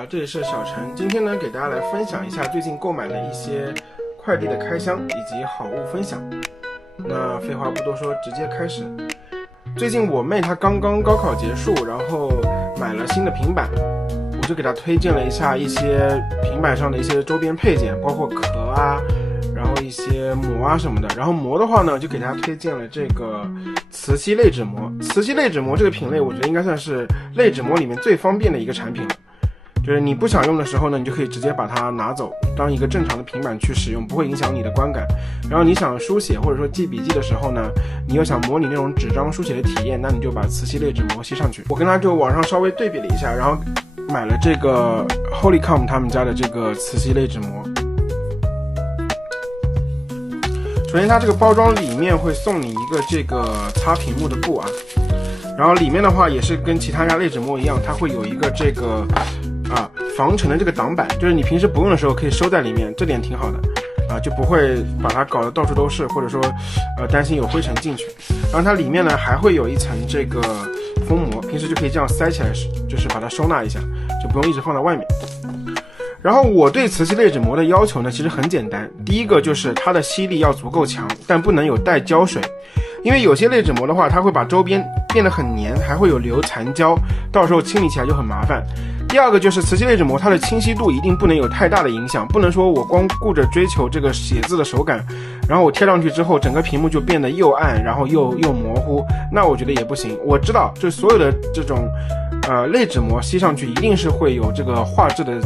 好，这里是小陈。今天呢，给大家来分享一下最近购买的一些快递的开箱以及好物分享。那废话不多说，直接开始。最近我妹她刚刚高考结束，然后买了新的平板，我就给她推荐了一下一些平板上的一些周边配件，包括壳啊，然后一些膜啊什么的。然后膜的话呢，就给她推荐了这个磁吸类纸膜。磁吸类纸膜这个品类，我觉得应该算是类纸膜里面最方便的一个产品了。就是你不想用的时候呢，你就可以直接把它拿走，当一个正常的平板去使用，不会影响你的观感。然后你想书写或者说记笔记的时候呢，你又想模拟那种纸张书写的体验，那你就把磁吸类纸膜吸上去。我跟它就网上稍微对比了一下，然后买了这个 Holycom 他们家的这个磁吸类纸膜。首先它这个包装里面会送你一个这个擦屏幕的布啊，然后里面的话也是跟其他家类纸膜一样，它会有一个这个防尘的这个挡板，就是你平时不用的时候可以收在里面，这点挺好的啊，就不会把它搞得到处都是，或者说担心有灰尘进去。然后它里面呢还会有一层这个封膜，平时就可以这样塞起来，就是把它收纳一下，就不用一直放在外面。然后我对磁吸类纸膜的要求呢其实很简单，第一个就是它的吸力要足够强，但不能有带胶水，因为有些类纸膜的话它会把周边变得很黏，还会有留残胶，到时候清理起来就很麻烦。第二个就是磁吸类纸膜，它的清晰度一定不能有太大的影响，不能说我光顾着追求这个写字的手感，然后我贴上去之后整个屏幕就变得又暗，然后又模糊，那我觉得也不行。我知道就所有的这种类纸膜吸上去一定是会有这个画质的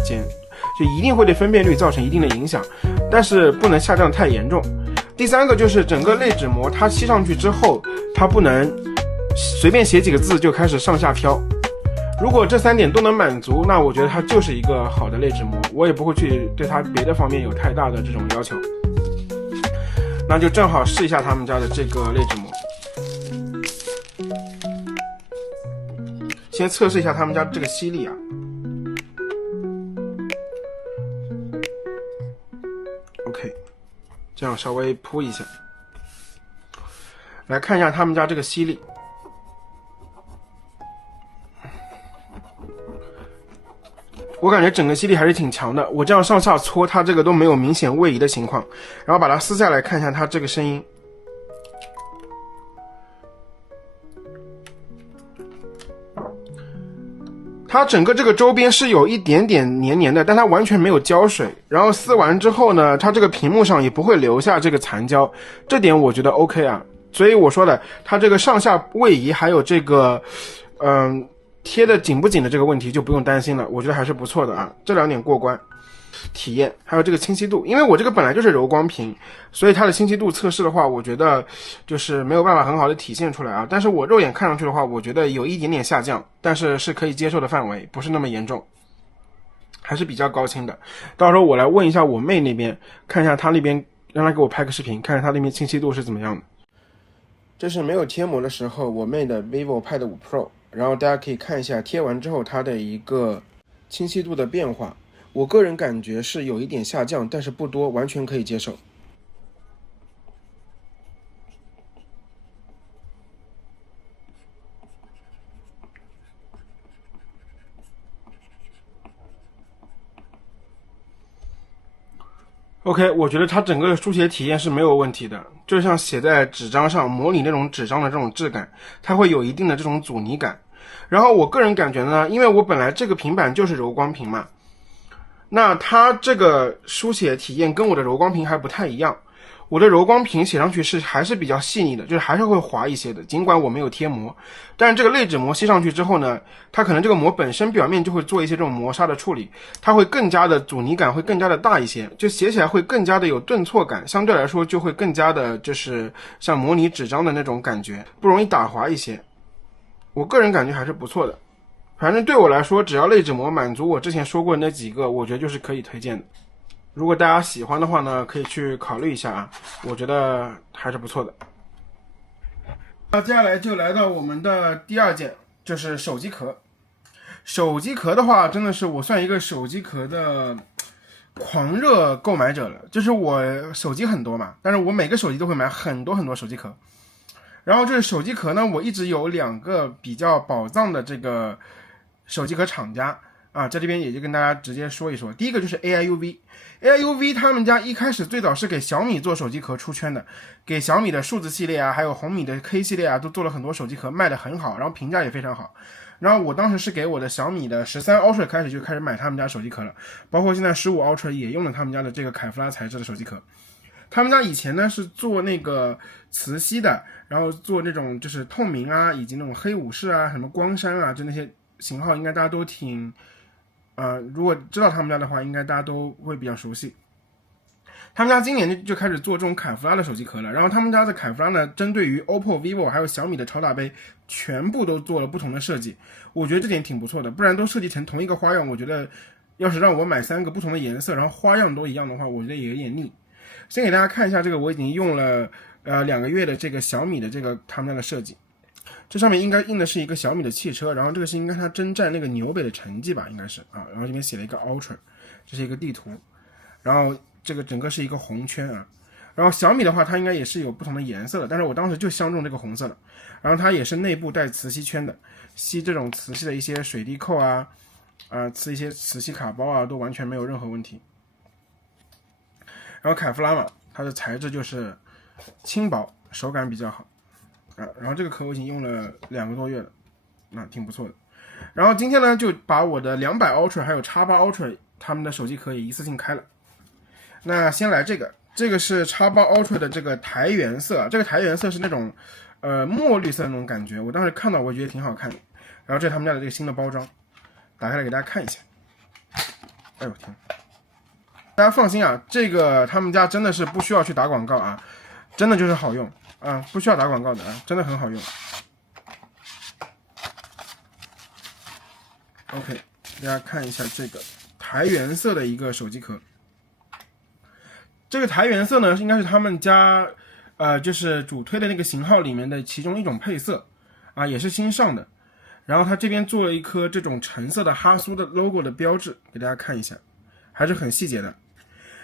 就一定会对分辨率造成一定的影响，但是不能下降太严重。第三个就是整个类纸膜它吸上去之后，它不能随便写几个字就开始上下飘。如果这三点都能满足，那我觉得它就是一个好的类纸膜，我也不会去对它别的方面有太大的这种要求。那就正好试一下他们家的这个类纸膜，先测试一下他们家这个吸力啊。OK， 这样稍微铺一下，来看一下他们家这个吸力。我感觉整个吸力还是挺强的，我这样上下搓它这个都没有明显位移的情况，然后把它撕下来看一下它这个声音。它整个这个周边是有一点点黏黏的，但它完全没有胶水，然后撕完之后呢，它这个屏幕上也不会留下这个残胶，这点我觉得 OK 啊。所以我说的它这个上下位移还有这个贴的紧不紧的这个问题就不用担心了，我觉得还是不错的啊，这两点过关。体验还有这个清晰度，因为我这个本来就是柔光屏，所以它的清晰度测试的话，我觉得就是没有办法很好的体现出来啊。但是我肉眼看上去的话，我觉得有一点点下降，但是是可以接受的范围，不是那么严重，还是比较高清的。到时候我来问一下我妹那边，看一下她那边，让她给我拍个视频，看看她那边清晰度是怎么样的。这是没有贴膜的时候我妹的 vivo Pad 5 Pro， 然后大家可以看一下贴完之后它的一个清晰度的变化。我个人感觉是有一点下降，但是不多，完全可以接受。OK， 我觉得它整个书写体验是没有问题的，就像写在纸张上，模拟那种纸张的这种质感，它会有一定的这种阻尼感。然后我个人感觉呢，因为我本来这个平板就是柔光屏嘛，那它这个书写体验跟我的柔光屏还不太一样。我的柔光屏写上去还是比较细腻的，就是还是会滑一些的，尽管我没有贴膜。但是这个类纸膜吸上去之后呢，它可能这个膜本身表面就会做一些这种磨砂的处理，它会更加的阻尼感会更加的大一些，就写起来会更加的有顿挫感，相对来说就会更加的就是像模拟纸张的那种感觉，不容易打滑一些。我个人感觉还是不错的，反正对我来说，只要类纸膜满足我之前说过的那几个，我觉得就是可以推荐的。如果大家喜欢的话呢，可以去考虑一下啊，我觉得还是不错的。那接下来就来到我们的第二件，就是手机壳。手机壳的话，真的是我算一个手机壳的狂热购买者了。就是我手机很多嘛，但是我每个手机都会买很多很多手机壳。然后这个手机壳呢，我一直有两个比较宝藏的这个手机壳厂家，啊，在这边也就跟大家直接说一说。第一个就是 AIUV 他们家一开始最早是给小米做手机壳出圈的，给小米的数字系列啊，还有红米的 K 系列啊，都做了很多手机壳，卖的很好，然后评价也非常好。然后我当时是给我的小米的13 Ultra 开始买他们家手机壳了，包括现在15 Ultra 也用了他们家的这个凯夫拉材质的手机壳。他们家以前呢是做那个磁吸的，然后做那种就是透明啊，以及那种黑武士啊，什么光山啊，就那些型号应该大家都挺如果知道他们家的话，应该大家都会比较熟悉。他们家今年就开始做这种凯夫拉的手机壳了，然后他们家的凯夫拉呢，针对于 OPPO、vivo 还有小米的超大杯，全部都做了不同的设计，我觉得这点挺不错的，不然都设计成同一个花样，我觉得要是让我买3个不同的颜色，然后花样都一样的话，我觉得也有点腻。先给大家看一下这个，我已经用了2个月的这个小米的这个他们家的设计。这上面应该印的是一个小米的汽车，然后这个是应该它征战那个纽北的成绩吧，应该是啊。然后这边写了一个 Ultra， 这是一个地图，然后这个整个是一个红圈啊。然后小米的话，它应该也是有不同的颜色的，但是我当时就相中这个红色的。然后它也是内部带磁吸圈的，吸这种磁吸的一些水滴扣啊，吃一些磁吸卡包啊，都完全没有任何问题。然后凯夫拉嘛，它的材质就是轻薄，手感比较好。然后这个壳我已经用了2个多月了，那挺不错的。然后今天呢，就把我的200 Ultra 还有 X8 Ultra 他们的手机壳也一次性开了。那先来这个是 X8 Ultra 的这个台原色，这个台原色是那种墨绿色的那种感觉，我当时看到我觉得挺好看的。然后这是他们家的这个新的包装，打开来给大家看一下。哎呦天！大家放心啊，这个他们家真的是不需要去打广告啊，真的就是好用。不需要打广告的真的很好用。OK， 大家看一下这个台原色的一个手机壳。这个台原色呢，应该是他们家就是主推的那个型号里面的其中一种配色啊，也是新上的。然后它这边做了一颗这种橙色的哈苏的 logo 的标志，给大家看一下，还是很细节的。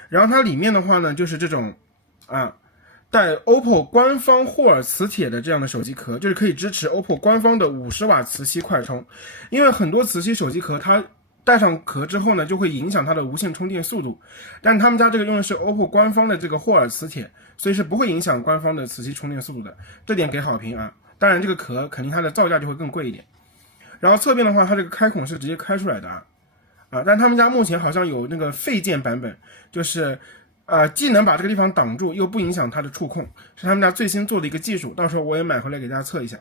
然后它里面的话呢，就是这种带 OPPO 官方霍尔磁铁的这样的手机壳，就是可以支持 OPPO 官方的50瓦磁吸快充。因为很多磁吸手机壳它带上壳之后呢，就会影响它的无线充电速度，但他们家这个用的是 OPPO 官方的这个霍尔磁铁，所以是不会影响官方的磁吸充电速度的，这点给好评啊。当然这个壳肯定它的造价就会更贵一点。然后侧边的话，它这个开孔是直接开出来的但他们家目前好像有那个废件版本，就是既能把这个地方挡住，又不影响它的触控，是他们家最新做的一个技术。到时候我也买回来给大家测一下。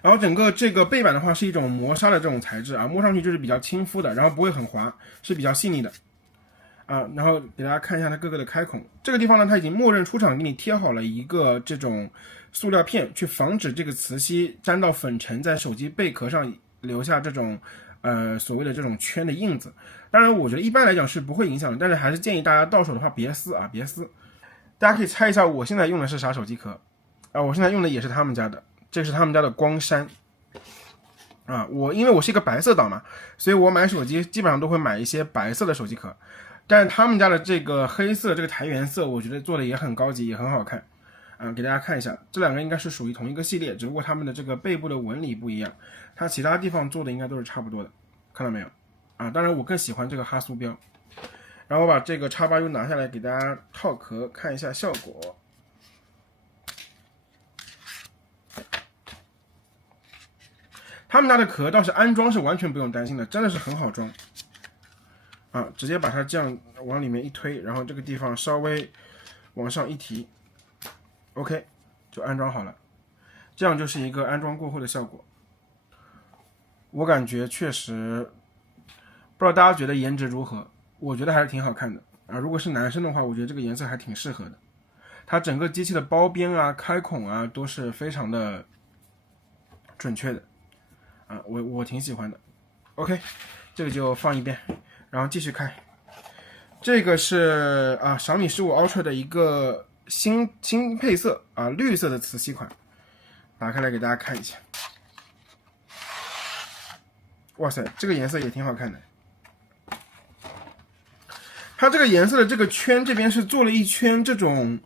然后整个这个背板的话是一种磨砂的这种材质摸上去就是比较亲肤的，然后不会很滑，是比较细腻的然后给大家看一下它各个的开孔。这个地方呢，它已经默认出厂给你贴好了一个这种塑料片，去防止这个磁吸沾到粉尘，在手机背壳上留下这种所谓的这种圈的印子。当然我觉得一般来讲是不会影响的，但是还是建议大家到手的话别撕别撕。大家可以猜一下我现在用的是啥手机壳我现在用的也是他们家的，这是他们家的光山因为我是一个白色党嘛，所以我买手机基本上都会买一些白色的手机壳。但是他们家的这个黑色这个台原色，我觉得做的也很高级，也很好看给大家看一下，这2个应该是属于同一个系列，只不过他们的这个背部的纹理不一样，它其他地方做的应该都是差不多的，看到没有当然我更喜欢这个哈苏标。然后我把这个 X8U 拿下来给大家套壳看一下效果。他们家的壳倒是安装是完全不用担心的，真的是很好装直接把它这样往里面一推，然后这个地方稍微往上一提 OK 就安装好了，这样就是一个安装过后的效果。我感觉确实不知道大家觉得颜值如何，我觉得还是挺好看的如果是男生的话，我觉得这个颜色还挺适合的。它整个机器的包边开孔都是非常的准确的我挺喜欢的。 OK 这个就放一边，然后继续开。这个是小米15 Ultra 的一个新配色绿色的磁吸款，打开来给大家看一下。哇塞，这个颜色也挺好看的。它这个颜色的这个圈这边是做了一圈这种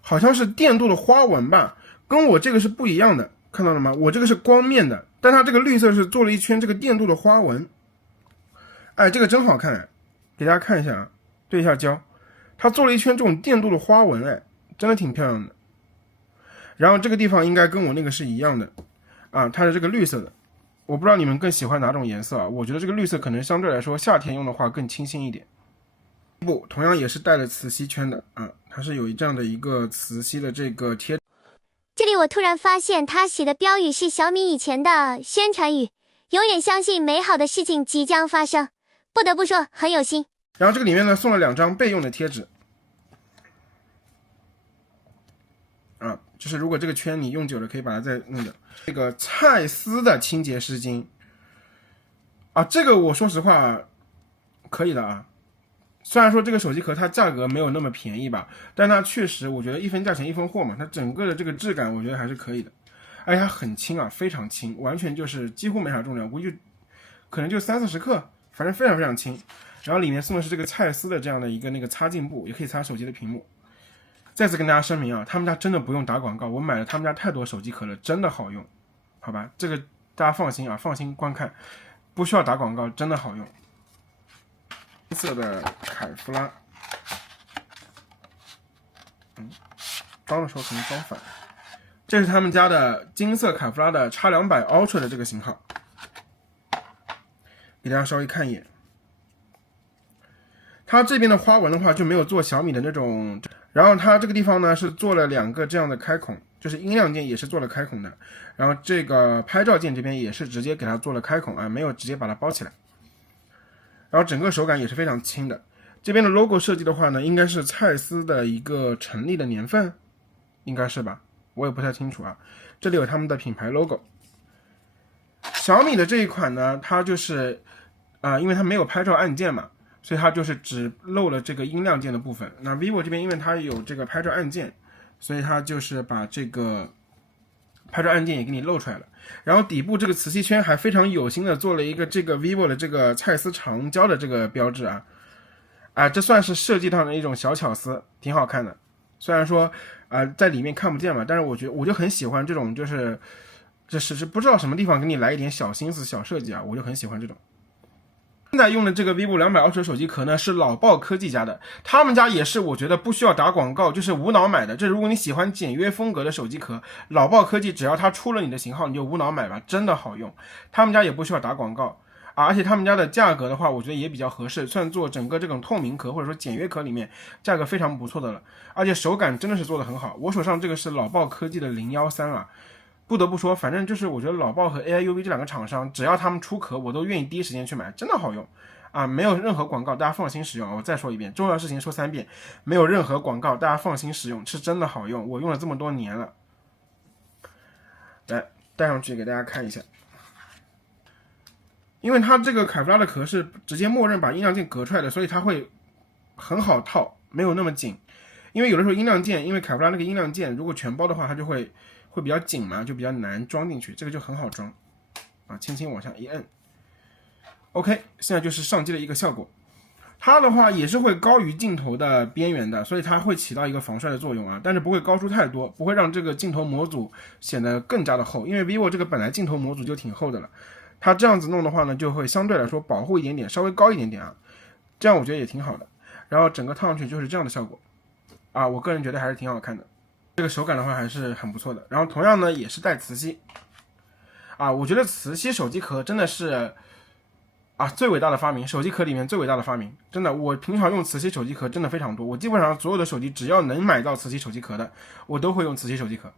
好像是电镀的花纹吧，跟我这个是不一样的，看到了吗？我这个是光面的，但它这个绿色是做了一圈这个电镀的花纹哎，这个真好看，给大家看一下啊，对一下焦，它做了一圈这种电镀的花纹，哎，真的挺漂亮的。然后这个地方应该跟我那个是一样的啊，它是这个绿色的。我不知道你们更喜欢哪种颜色啊？我觉得这个绿色可能相对来说夏天用的话更清新一点。不，同样也是带了磁吸圈的啊，它是有这样的一个磁吸的这个贴。这里我突然发现他写的标语是小米以前的宣传语，永远相信美好的事情即将发生，不得不说很有心。然后这个里面呢送了2张备用的贴纸啊，就是如果这个圈你用久了可以把它再弄掉。这个蔡司的清洁湿巾啊，这个我说实话可以的啊。虽然说这个手机壳它价格没有那么便宜吧，但它确实我觉得一分价钱一分货嘛，它整个的这个质感我觉得还是可以的，而且它很轻啊，非常轻，完全就是几乎没啥重量，估计可能就30-40克，反正非常非常轻。然后里面送的是这个蔡司的这样的一个那个擦镜布，也可以擦手机的屏幕。再次跟大家声明啊，他们家真的不用打广告，我买了他们家太多手机壳了，真的好用，好吧？这个大家放心啊，放心观看，不需要打广告，真的好用。金色的凯夫拉，装的时候可能装反了。这是他们家的金色凯夫拉的 X200 Ultra 的这个型号，给大家稍微看一眼。它这边的花纹的话就没有做小米的那种，然后它这个地方呢是做了2个这样的开孔，就是音量键也是做了开孔的，然后这个拍照键这边也是直接给它做了开孔啊，没有直接把它包起来。然后整个手感也是非常轻的。这边的 logo 设计的话呢，应该是蔡司的一个成立的年份，应该是吧？我也不太清楚啊。这里有他们的品牌 logo。小米的这一款呢，它就是因为它没有拍照按键嘛，所以它就是只露了这个音量键的部分。那 vivo 这边因为它有这个拍照按键，所以它就是把这个拍照按键也给你露出来了。然后底部这个磁吸圈还非常有心的做了一个这个 vivo 的这个蔡司长焦的这个标志啊，这算是设计上的一种小巧思，挺好看的。虽然说在里面看不见嘛，但是我就很喜欢这种，就是不知道什么地方给你来一点小心思、小设计啊，我就很喜欢这种。现在用的这个 vivo 200 Ultra 手机壳呢是老豹科技家的，他们家也是我觉得不需要打广告，就是无脑买的。这如果你喜欢简约风格的手机壳，老豹科技只要它出了你的型号，你就无脑买吧，真的好用。他们家也不需要打广告而且他们家的价格的话，我觉得也比较合适，算做整个这种透明壳或者说简约壳里面价格非常不错的了，而且手感真的是做得很好。我手上这个是老豹科技的013啊。不得不说，反正就是我觉得老豹和 AIUV 这2个厂商，只要他们出壳，我都愿意第一时间去买，真的好用啊！没有任何广告，大家放心使用。我再说一遍，重要事情说3遍，没有任何广告，大家放心使用，是真的好用，我用了这么多年了。来戴上去给大家看一下，因为它这个凯夫拉的壳是直接默认把音量键隔出来的，所以它会很好套，没有那么紧。因为有的时候音量键，因为凯夫拉那个音量键如果全包的话，它就会比较紧嘛，就比较难装进去，这个就很好装啊，轻轻往下一摁 OK， 现在就是上机的一个效果。它的话也是会高于镜头的边缘的，所以它会起到一个防摔的作用啊，但是不会高出太多，不会让这个镜头模组显得更加的厚，因为 vivo 这个本来镜头模组就挺厚的了，它这样子弄的话呢，就会相对来说保护一点点，稍微高一点点啊，这样我觉得也挺好的。然后整个套上去就是这样的效果啊，我个人觉得还是挺好看的。这个手感的话还是很不错的，然后同样呢也是带磁吸啊，我觉得磁吸手机壳真的是最伟大的发明，手机壳里面最伟大的发明，真的，我平常用磁吸手机壳真的非常多，我基本上所有的手机只要能买到磁吸手机壳的，我都会用磁吸手机壳，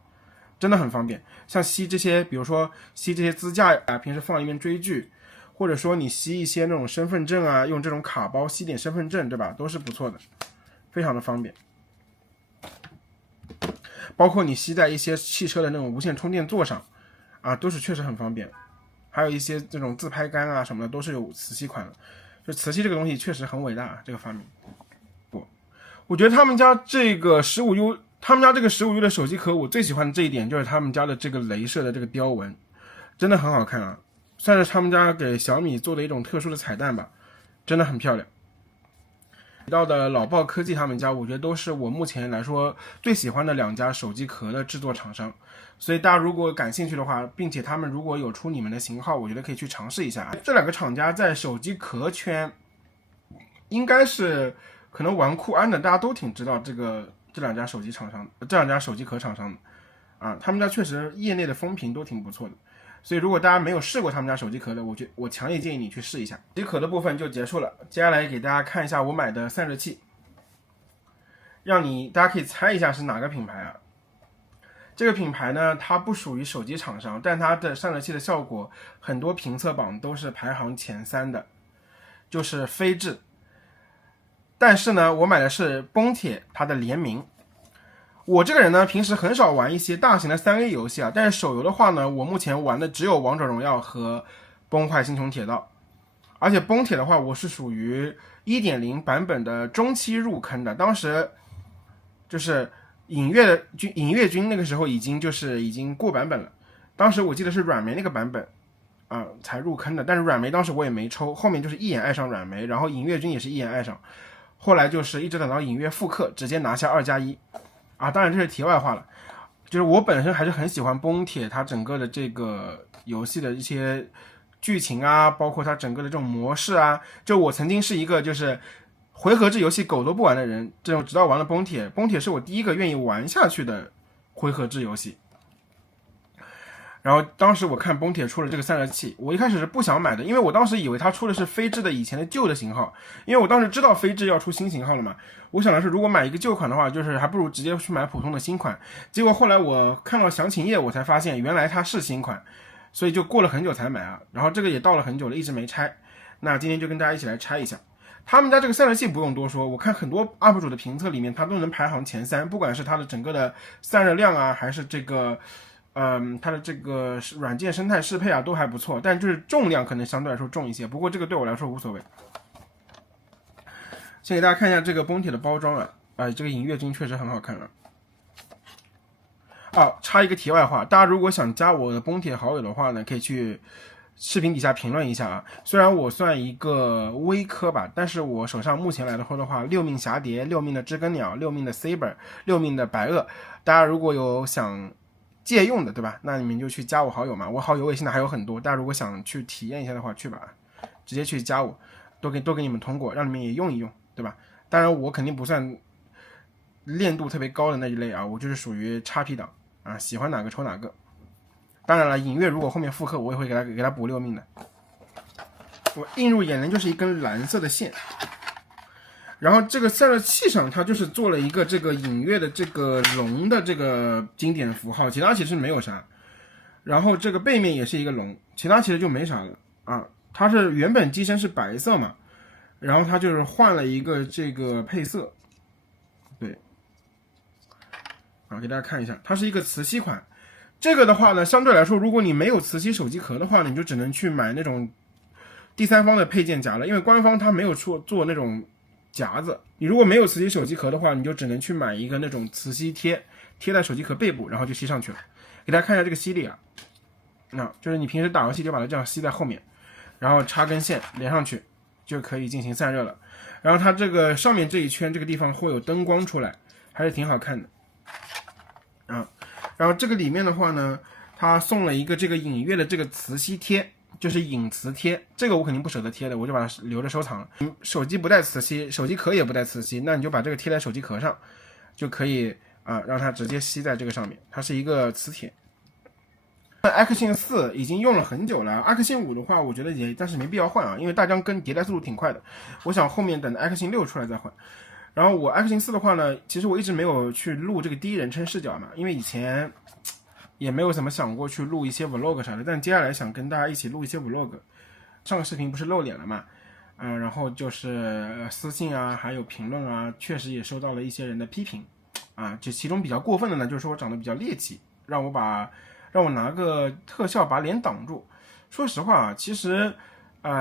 真的很方便。像吸这些，比如说吸这些支架平时放一边追剧，或者说你吸一些那种身份证用这种卡包吸点身份证，对吧？都是不错的，非常的方便。包括你吸在一些汽车的那种无线充电座上都是确实很方便。还有一些这种自拍杆什么的都是有磁吸款的，就磁吸这个东西确实很伟大，这个发明。我觉得他们家这个 15U， 他们家这个 15U 的手机壳，我最喜欢的这一点就是他们家的这个镭射的这个雕纹，真的很好看啊，算是他们家给小米做的一种特殊的彩蛋吧，真的很漂亮。提到的老豹科技他们家，我觉得都是我目前来说最喜欢的2家手机壳的制作厂商。所以大家如果感兴趣的话，并且他们如果有出你们的型号，我觉得可以去尝试一下。这2个厂家在手机壳圈应该是可能玩酷安的大家都挺知道这两家手机厂商，这2家手机壳厂商的啊，他们家确实业内的风评都挺不错的。所以如果大家没有试过他们家手机壳的，我强烈建议你去试一下。手机壳的部分就结束了，接下来给大家看一下我买的散热器，让大家可以猜一下是哪个品牌啊？这个品牌呢，它不属于手机厂商，但它的散热器的效果很多评测榜都是排行前3的，就是飞智。但是呢，我买的是崩铁它的联名。我这个人呢，平时很少玩一些大型的3A 游戏啊，但是手游的话呢，我目前玩的只有王者荣耀和崩坏：星穹铁道。而且崩铁的话，我是属于 1.0 版本的中期入坑的，当时就是影月君那个时候已经过版本了，当时我记得是软梅那个版本才入坑的，但是软梅当时我也没抽，后面就是一眼爱上软梅，然后影月君也是一眼爱上，后来就是一直等到影月复刻，直接拿下2+1啊！当然这是题外话了，就是我本身还是很喜欢崩铁它整个的这个游戏的一些剧情啊，包括它整个的这种模式啊，就我曾经是一个就是回合制游戏狗都不玩的人，这种直到玩了崩铁，崩铁是我第一个愿意玩下去的回合制游戏。然后当时我看崩铁出了这个散热器，我一开始是不想买的，因为我当时以为它出的是飞智的以前的旧的型号，因为我当时知道飞智要出新型号了嘛，我想的是如果买一个旧款的话，就是还不如直接去买普通的新款。结果后来我看到详情页，我才发现原来它是新款，所以就过了很久才买啊。然后这个也到了很久了，一直没拆。那今天就跟大家一起来拆一下。他们家这个散热器不用多说，我看很多 UP 主的评测里面，它都能排行前3，不管是它的整个的散热量啊，还是这个它的这个软件生态适配啊，都还不错，但就是重量可能相对来说重一些，不过这个对我来说无所谓。先给大家看一下这个崩铁的包装啊，这个影月君确实很好看插一个题外话，大家如果想加我的崩铁好友的话呢，可以去视频底下评论一下啊。虽然我算一个微科吧，但是我手上目前来说的话，6命蛱蝶、6命的知更鸟、6命的 Saber、6命的白鳄，大家如果有想借用的，对吧？那你们就去加我好友嘛，我好友位现在还有很多，大家如果想去体验一下的话，去吧，直接去加我，都给你们通过，让你们也用一用，对吧？当然我肯定不算练度特别高的那一类啊，我就是属于XP档啊，喜欢哪个抽哪个。当然了，影月如果后面复刻，我也会给他补6命的。我映入眼帘就是一根蓝色的线，然后这个散热器上它就是做了一个这个影月的这个龙的这个经典符号，其他其实没有啥。然后这个背面也是一个龙，其他其实就没啥了啊。它是原本机身是白色嘛，然后它就是换了一个这个配色，对，给大家看一下，它是一个磁吸款。这个的话呢，相对来说，如果你没有磁吸手机壳的话呢，你就只能去买那种第三方的配件夹了，因为官方它没有做那种夹子。你如果没有磁吸手机壳的话，你就只能去买一个那种磁吸贴在手机壳背部，然后就吸上去了。给大家看一下这个吸力啊，就是你平时打游戏就把它这样吸在后面，然后插根线连上去就可以进行散热了。然后它这个上面这一圈这个地方会有灯光出来，还是挺好看的然后这个里面的话呢，它送了一个这个影月的这个磁吸贴，就是影磁贴，这个我肯定不舍得贴的，我就把它留着收藏了。手机不带磁吸，手机壳也不带磁吸，那你就把这个贴在手机壳上，就可以让它直接吸在这个上面，它是一个磁铁。Axin 4已经用了很久了，Axin 5的话，我觉得也但是没必要换啊，因为大疆跟迭代速度挺快的，我想后面等 Axin 6出来再换。然后我 Axin 4的话呢，其实我一直没有去录这个第一人称视角嘛，因为以前也没有怎么想过去录一些 vlog 啥的，但接下来想跟大家一起录一些 vlog。上个视频不是露脸了嘛，然后就是私信啊，还有评论啊，确实也收到了一些人的批评就其中比较过分的呢，就是说我长得比较猎奇，让我拿个特效把脸挡住。说实话其实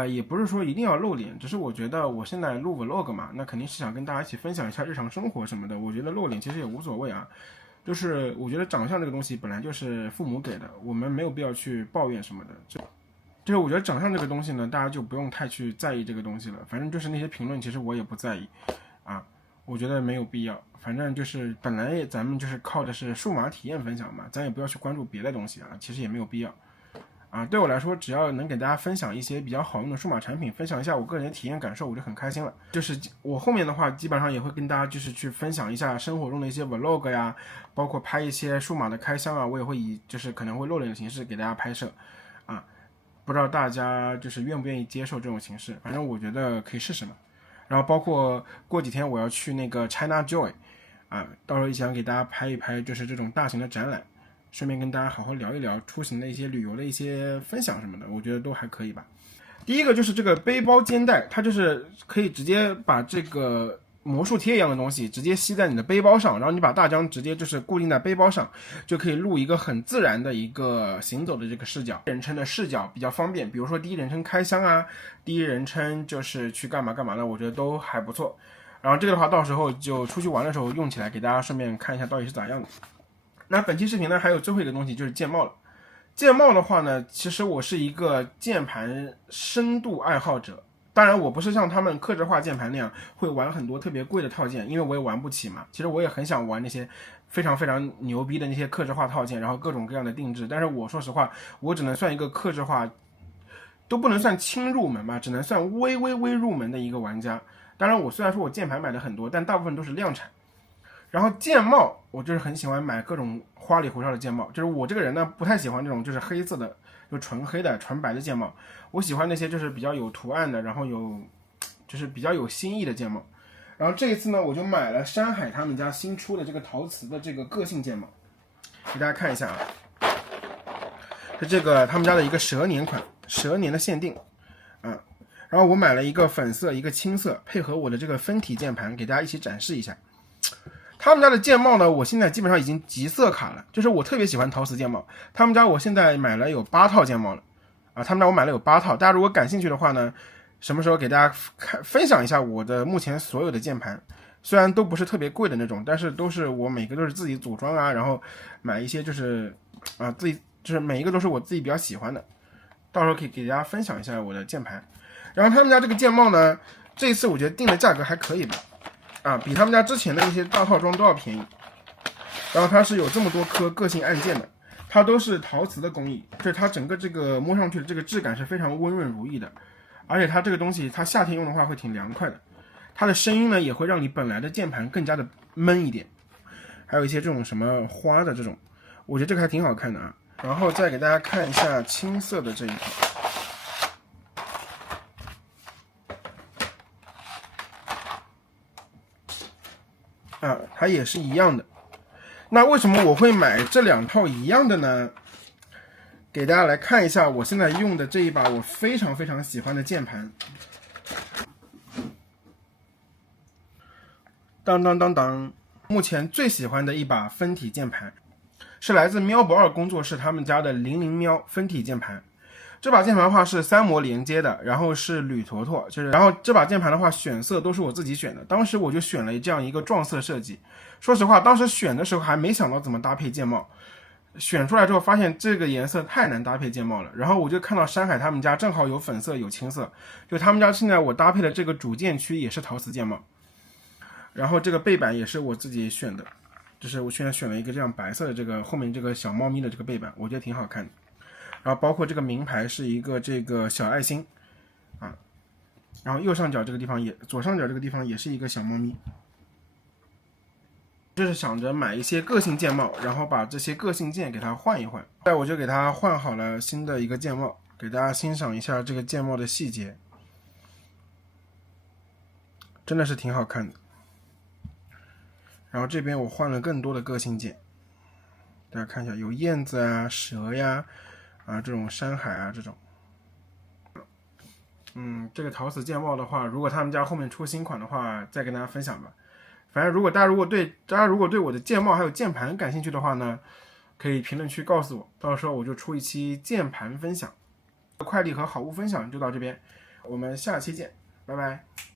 也不是说一定要露脸，只是我觉得我现在录 vlog 嘛，那肯定是想跟大家一起分享一下日常生活什么的，我觉得露脸其实也无所谓啊。就是我觉得长相这个东西本来就是父母给的，我们没有必要去抱怨什么的。就是我觉得长相这个东西呢，大家就不用太去在意这个东西了，反正就是那些评论其实我也不在意啊，我觉得没有必要。反正就是本来咱们就是靠的是数码体验分享嘛，咱也不要去关注别的东西啊，其实也没有必要。对我来说，只要能给大家分享一些比较好用的数码产品，分享一下我个人的体验感受，我就很开心了。就是我后面的话，基本上也会跟大家就是去分享一下生活中的一些 vlog 呀，包括拍一些数码的开箱啊，我也会以就是可能会露脸的形式给大家拍摄啊。不知道大家就是愿不愿意接受这种形式，反正我觉得可以试试嘛。然后包括过几天我要去那个 China Joy 到时候也想给大家拍一拍就是这种大型的展览。顺便跟大家好好聊一聊出行的一些旅游的一些分享什么的，我觉得都还可以吧。第一个就是这个背包肩带，它就是可以直接把这个魔术贴一样的东西直接吸在你的背包上，然后你把大疆直接就是固定在背包上，就可以录一个很自然的一个行走的这个视角，第一人称的视角比较方便，比如说第一人称开箱啊，第一人称就是去干嘛干嘛的，我觉得都还不错。然后这个的话，到时候就出去玩的时候用起来，给大家顺便看一下到底是咋样的。那本期视频呢，还有最后一个东西就是键帽了。键帽的话呢，其实我是一个键盘深度爱好者，当然我不是像他们客制化键盘那样会玩很多特别贵的套件，因为我也玩不起嘛。其实我也很想玩那些非常非常牛逼的那些客制化套件，然后各种各样的定制。但是我说实话，我只能算一个客制化，都不能算轻入门吧，只能算微入门的一个玩家。当然我虽然说我键盘买的很多，但大部分都是量产。然后键帽，我就是很喜欢买各种花里胡哨的键帽，就是我这个人呢不太喜欢这种就是黑色的，就纯黑的纯白的键帽，我喜欢那些就是比较有图案的，然后就是比较有新意的键帽。然后这一次呢，我就买了山海他们家新出的这个陶瓷的这个个性键帽，给大家看一下啊，是这个他们家的一个蛇年款，蛇年的限定然后我买了一个粉色一个青色，配合我的这个分体键盘，给大家一起展示一下。他们家的键帽呢，我现在基本上已经集色卡了，就是我特别喜欢陶瓷键帽。他们家我现在买了有8套键帽了他们家我买了有8套，大家如果感兴趣的话呢，什么时候给大家分享一下我的目前所有的键盘，虽然都不是特别贵的那种，但是都是我每个都是自己组装然后买一些就是自己就是每一个都是我自己比较喜欢的，到时候可以给大家分享一下我的键盘。然后他们家这个键帽呢，这一次我觉得定的价格还可以吧。比他们家之前的一些大套装都要便宜。然后它是有这么多颗个性按键的，它都是陶瓷的工艺，就是它整个这个摸上去的这个质感是非常温润如意的，而且它这个东西它夏天用的话会挺凉快的，它的声音呢也会让你本来的键盘更加的闷一点。还有一些这种什么花的这种，我觉得这个还挺好看的然后再给大家看一下青色的这一套。它也是一样的。那为什么我会买这2套一样的呢？给大家来看一下我现在用的这一把我非常非常喜欢的键盘。当当当当，目前最喜欢的一把分体键盘，是来自喵不二工作室他们家的00喵分体键盘。这把键盘的话是3模连接的，然后是铝坨坨，然后这把键盘的话选色都是我自己选的，当时我就选了这样一个撞色设计。说实话，当时选的时候还没想到怎么搭配键帽，选出来之后发现这个颜色太难搭配键帽了，然后我就看到山海他们家正好有粉色有青色，就他们家现在我搭配的这个主键区也是陶瓷键帽，然后这个背板也是我自己选的，就是我现在选了一个这样白色的这个后面这个小猫咪的这个背板，我觉得挺好看的。然后包括这个名牌是一个这个小爱心然后右上角这个地方左上角这个地方也是一个小猫咪。就是想着买一些个性键帽，然后把这些个性键给它换一换。现在我就给它换好了新的一个键帽，给大家欣赏一下这个键帽的细节，真的是挺好看的。然后这边我换了更多的个性键，大家看一下，有燕子蛇呀这种山海这种。这个陶瓷键帽的话，如果他们家后面出新款的话，再跟大家分享吧。反正大家如果对我的键帽还有键盘感兴趣的话呢，可以评论区告诉我，到时候我就出一期键盘分享。快递和好物分享就到这边，我们下期见，拜拜。